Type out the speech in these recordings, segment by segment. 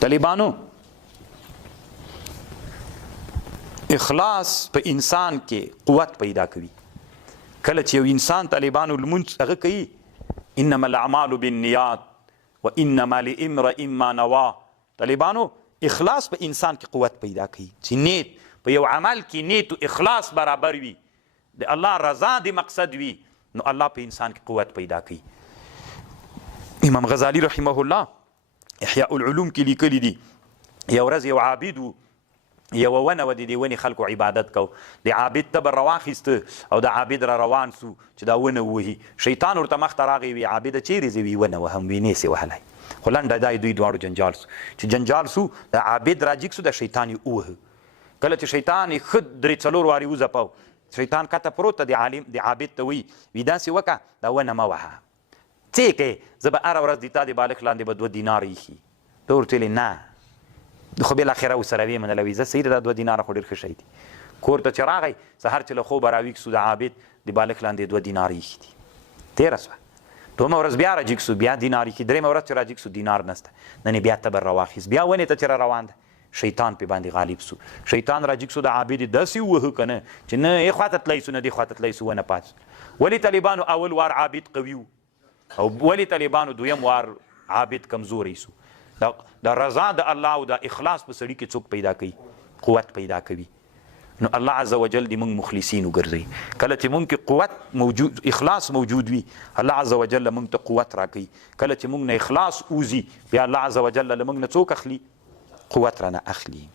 طالبانو اخلاص په انسان کې قوت پیدا کوي. کله چې یو انسان طالبانو لمونځ هغه کوي، انما الاعمال بالنیات وانما لامرئ ما نوى. طالبانو اخلاص په انسان کې قوت پیدا کوي چې نیت په یو عمل کې نیت او اخلاص برابر وي، د الله رضا د مقصد وي، نو الله په انسان کې قوت پیدا کوي. امام غزالی رحمه الله احیاء العلوم کې لیکلی دي، یو ورځ یو عابد و، یو ونه و د دې ونې خلکو عبادت کو، د عابد تبر راواخیسته او د عابد را روان سو چې دا ونه ووهي. شیطان ورته مخته راغی، وي عابده چیرې ځې؟ وي ونه وهم. وي نیسې وهلی. خو لنډه دا دوی دواړو جنجال سو. چې جنجال سو د عابد راجګ سو، د شیطان یې ووهه. کله چې شیطان یې ښه درې څلور وارې وځپاو، شیطان کته پروت د عابد ته وایي وي داسې وکړه دا ونه مه وهه. څه کوې؟ زه به هره ورځ د تا د بالښت لاندې به 2 دینار ایښي. ته ورته ویلې نه، خو بالاخره ورسره ویې منله، وایي زه صحیح ده، دا 2 دیناره خو ډېر ښه شی دي. کور ته چې راغی سهار چې له خوبه راویښ سو، د عابد د بالښت لاندې 2 دینار ایښي دي. تېره سوه. دومه ورځ بیا راجګ سو، بیا دینار ایښي. درېیمه ورځ چې راجګ سو دینار نسته. نن یې بیا تبر راواخیست، بیا ونې ته چې را روان ده، شیطان پې باندې غالب سو. شیطان راجګ سو، د عابد یې داسې ووهه که نه چې نه یې خواته تلی سو نه دې خواته تلی سو، ونه پاڅ. ولې طالبانو اول وار عابد قوي و او ولې طالبانو دویم وار عابد کمزوری سو؟ د رضا د الله او د اخلاص په سړي کې څوک پیدا کوي؟ قوت پیدا کوي. نو الله عز وجل دې موږ مخلصین وګرځوي. کله چې موږ کې قوت موجود، اخلاص موجود وي، الله عز وجل موږ ته قوت راکوي. کله چې موږ نه اخلاص اوزي، بیا الله عز وجل له موږ نه څوک اخلي؟ قوت رانه اخلي.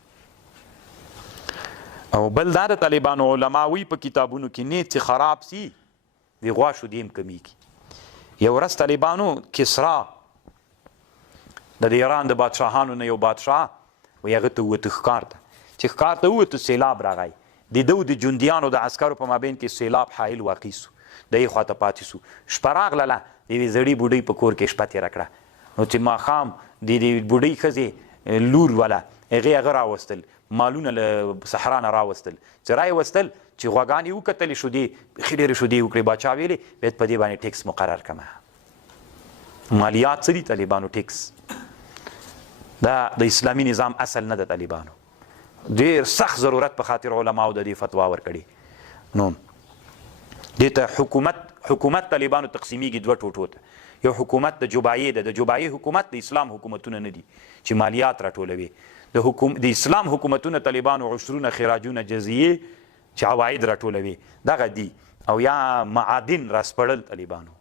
او بل دا د طالبانو علماوي په کتابونو کې نیت چې خراب سي د غوا شودې هم کمیږي. یو ورځ طالبانو کسرا د ایران د بادشاهانو نه یو بادشاه وایي هغه ته ووته ښکار ته، چې ښکار ته ووته سیلاب راغی، د ده د جندیانو د عسکرو په مابین کې سیلاب حایل واقع سو، د یې خواته پاتې سو. شپه راغلله، د یوې زړې بوډۍ په کور کې شپه تېره کړه. نو چې ماښام د بوډۍ ښځې لور وله هغې هغه راوستل، مالونه له صحرا نه راوستل. چې راوستل چې غواګانې وکتلې شودې، ښې ډېرې شودې وکړې. باچا ویلې باید په دې باندې ټیکس مقرر کړمه. مالیات څه دي طالبانو؟ ټیکس. دا د اسلامي نظام اصل نه ده. طالبانو ډېر سخت ضرورت په خاطر علماو د دې فتوا ورکړې. نو دې ته حکومت طالبانو تقسیمیږي 2 ټوټو ته. یو حکومت د جبایې ده، د جبایې حکومت د اسلام حکومتونه نه دي چې مالیات راټولوي. د اسلام حکومتونه طالبانو عشرونه، خراجونه، جزیې چې عواید راټولوي دغه دي. او یا معادن راسپړل طالبانو،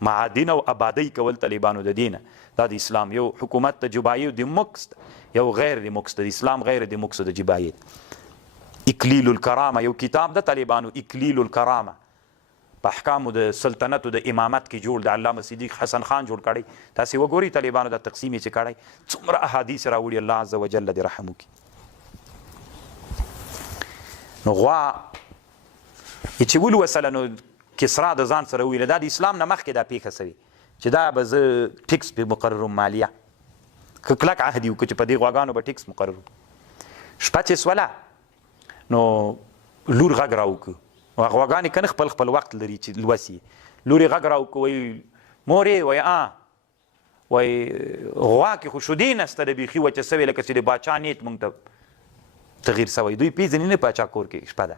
معادن او آبادی کول طالبانو د دینه. دا د اسلام یو حکومت د جبایې د مکس، یو غیر د مکس، د اسلام غیر د مکس د جبایې. اکلیل الکرامه یو کتاب د طالبانو، اکلیل الکرامه په احکامو د سلطنت او د امامت کې جوړ، د علامه صدیق حسن خان جوړ کړی. تاسې وګورئ طالبانو د تقسیم یې چې کړی، څومره احادیث راوړي. الله عز وجل دې رحم وکړي. نو غوا چې ولوسله، نو کسرا د ځان سره وویله دا د اسلام نه مخکې دا پیښه سوې چې دا به زه ټیکس پې مقرروم، مالیه. که کلک عهد یې وکړو چې په دې غواګانو به ټیکس مقرروم. شپه چې سوله نو لور غږ راوکړو. غواګانې که نه خپل خپل وخت لري چې لوسي. لور یې غږ راوکړو، وایي مورې، وایي وایي غوا کې خو شودې نسته، د بیخي وچه سوې لکه چې د باچا نیت موږ ته تغییر سوی. دوی پیژني نه باچا کور کې شپه ده،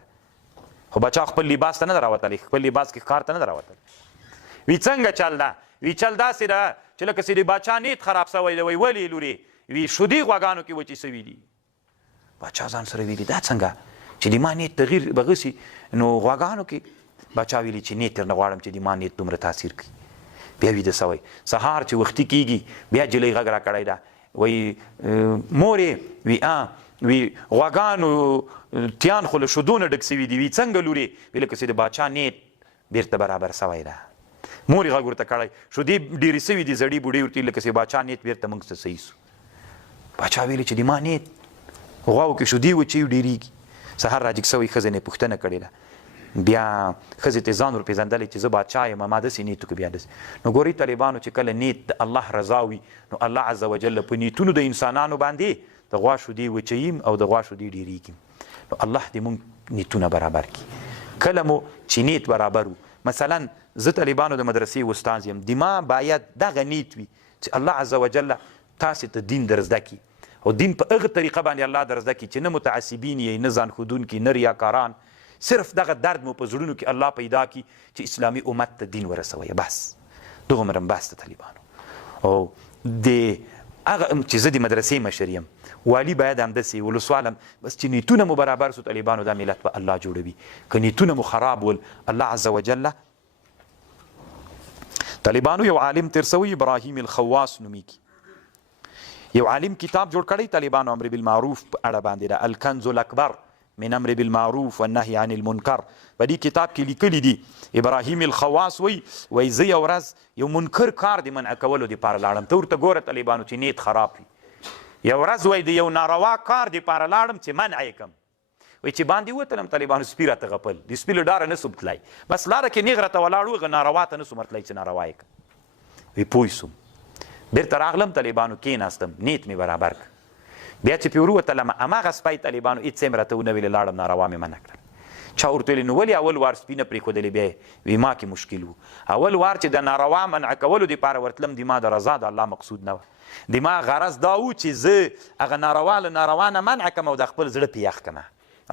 خو باچا خپل لباس ته نه ده راوتلی، خپل لباس کې ښکار ته نه ده راوتلی. وی څنګه چل ده؟ وی چل داسې ده چې لکه چې د باچا نیت خراب سوی ده. وایي ولې لورې؟ وی شودې غواګانو کې وچې سوي دي. باچا ځان سره ویلي دا څنګه چې د ما نیت تغییر به غسي نو غواګانو کې؟ باچا ویلي چې نیت درنه غواړم چې د ما نیت دومره تاثیر کوي. بیا ویده سوی. سهار چې وختي کېږي بیا جلۍ غږ را کړی ده، وایي مورې، وی غواګانو تیان خو له شودو نه ډک سوي دي. وي څنګه لورې؟ وی لکه چې د باچا نیت بیرته برابر سوی ده. مور یې غږ ورته کړی، شودې ډېرې سوي دي. زړې بوډۍ ورته لکه چې باچا نیت بیرته موږ ته صحیح سو. باچا ویلې چې د ما نیت غواو کې شودې وچې ډېرېږي. سهار راجګ سوی، ښځې نه پوښتنه کړې ده. بیا ښځې ته ځان ورپېژندلی چې زه باچا یم، ما داسې نیت وکړو. بیا داسې نو ګورئ طالبانو چې کله نیت د الله رضا وي، نو الله عز وجل په نیتونو د انسانانو باندې د غوا شودې وچوي او د غوا شودې ډېرېږي. نو الله دې مونږ نیتونه برابر کړي. کله مو چې نیت برابر و، مثلا زه طالبانو د مدرسې استاد یم، د ما باید دغه نیت وي چې الله عز وجل تاسې ته دین در زده کړي. او دین په هغه طریقه باندې الله درزده کړي چې نه متعصبین یې، نه ځان ښودونکي، نه ریاکاران. صرف دغه درد مو په زړونو کې الله پیدا کړي چې اسلامي امت ته دین ورسوئ. بس دغومره بس د طالبانو. او د هغه چې زه د مدرسې مشر یم، والي باید همداسې ولسوال هم بس چې نیتونه مو برابر سو، طالبانو دا ملت به الله جوړوي. که نیتونه مو خراب ول، الله عز وجل طالبانو یو عالم تیر سوی ابراهیم الخواص نومیږي، یو عالم کتاب جوړ کړی طالبانو امر بالمعروف په اړه باندې، دا الکنز الاکبر من امر بالمعروف والنهي عن المنکر. په دې کتاب کې لیکلي دي ابراهیم الخواص وایي زه یو ورځ یو منکر کار د منع کولو دپاره لاړم. ته ورته ګوره طالبانو چې نیت خراب وي. یو ورځ وایي د یو ناروا کار دپاره لاړم چې منع یې کړم. وایي چې باندې ووتلم طالبانو سپي راته غپل، د سپي له ډاره نه سم تللی، بس لاره کې نیغ راته ولاړ و، هغه ناروا ته نه سم ورتلی چې ناروا یې کړم. وایي پوه سوم، بېرته راغلم طالبانو کېناستم، نیت مې برابر کړ. بیا چې پرې وروتلم هماغه سپی طالبانو هېڅ یې م راته ونه ویلې، لاړم ناروا مې منع کړل. چا ورته ویلې نو ولې اول وار سپي نه پرېښودلې؟ بیا یې وایي ما کې مشکل و. اول وار چې د ناروا منع کولو دپاره ورتلم، د ما د رضا د الله مقصود نه وه. د ما غرض دا و چې زه هغه ناروا له ناروا نه منع کړم او د خپل زړه پې یخ کړم.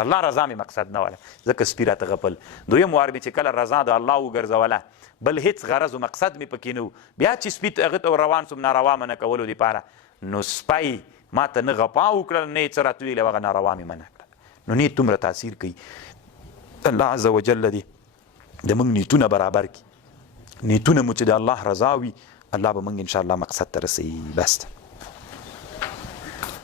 الله رضا مې مقصد نه وله، ځکه سپي راته غپل. دویم وار مې چې کله رضا د الله وګرځوله، بل هېڅ غرض و مقصد مې پکې نه و. بیا چې سپي هغه ته روان سوم ناروا منع کولو دپاره، نو سپی ما ته نه غپا وکړل، نه یې څه راته ویل، هغه ناروا مې منع کړل. نو نیت دومره تاثیر کوي. الله عز وجل دې د موږ نیتونه برابر کړي. نیتونه مو چې د الله رضا وي، الله به موږ انشاءالله مقصد ته رسوي. بس